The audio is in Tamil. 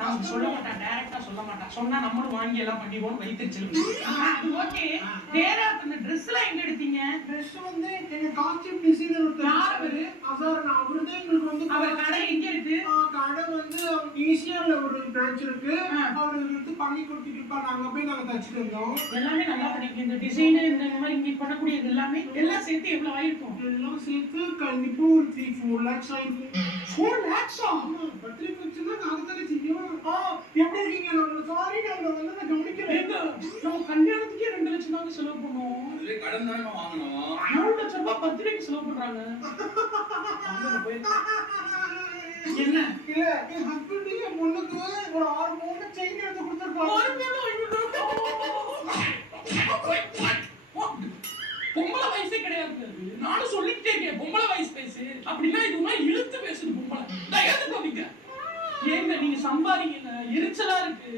நம்ம சொல்ல மாட்டான், டைரக்டா சொல்ல மாட்டான். சொன்னா நம்மளும் வாங்கி எல்லாம் பண்ணிடுவோம் வைத்திருச்சல். அது ஓகே. வேற அந்த Dress எல்லாம் எங்க எடுத்தீங்க? Dress வந்து எங்க காஸ்டியூம் டிசைனர் ஒருத்தர். யார் அவரு? அசார் அவர்தான் எங்களுக்கு வந்து அவர் கடை எங்க இருக்கு? கடை வந்து ஈசிஆர்ல ஒரு பிரான்ச் இருக்கு. அவர் வந்து பண்ணி கொடுத்துட்டு இருப்பாரு. அங்க போய் நாங்க தச்சிட்டு இருந்தோம். எல்லாமே நல்லா பண்ணிருக்கீங்க. இந்த டிசைன் இந்த மாதிரி இங்க பண்ணக்கூடியது எல்லாமே எல்லாம் சேர்த்து எவ்வளவு ஆயிருக்கும்? எல்லாம் சேர்த்து கண்டிப்பா ஒரு 3-4 lakhs ஆயிருக்கும். 4 lakhs பர்த்டே ஃபங்க்ஷன்னா நாங்க தானே செய்யும். எப்படி இருக்கீங்க? நான் சாரி நான் வந்து நான் கவனிக்கல. நம்ம கல்யாணத்துக்கே 2 லட்சம் தாங்க செலவு பண்ணோம். அதுல கடன் தானே வாங்கணும். 4 லட்சம் ரூபாய் பர்த்டேக்கு செலவு பண்றாங்க. என்ன? இல்ல என் ஹஸ்பண்ட் என் பொண்ணுக்கு ஒரு 6 பவுன் செயின் எடுத்து கொடுத்திருக்காங்க. பொம்பளை வயசே கிடையாது. நானும் சொல்லிக்கிட்டே இருக்கேன் பொம்பளை வயசு பேசு அப்படின்னா இதுமா இழுத்து பேசுது பொம்பளை. தயவு தவிக்க ஏங்க நீங்க சம்பாதிங்க, எரிச்சலா இருக்கு.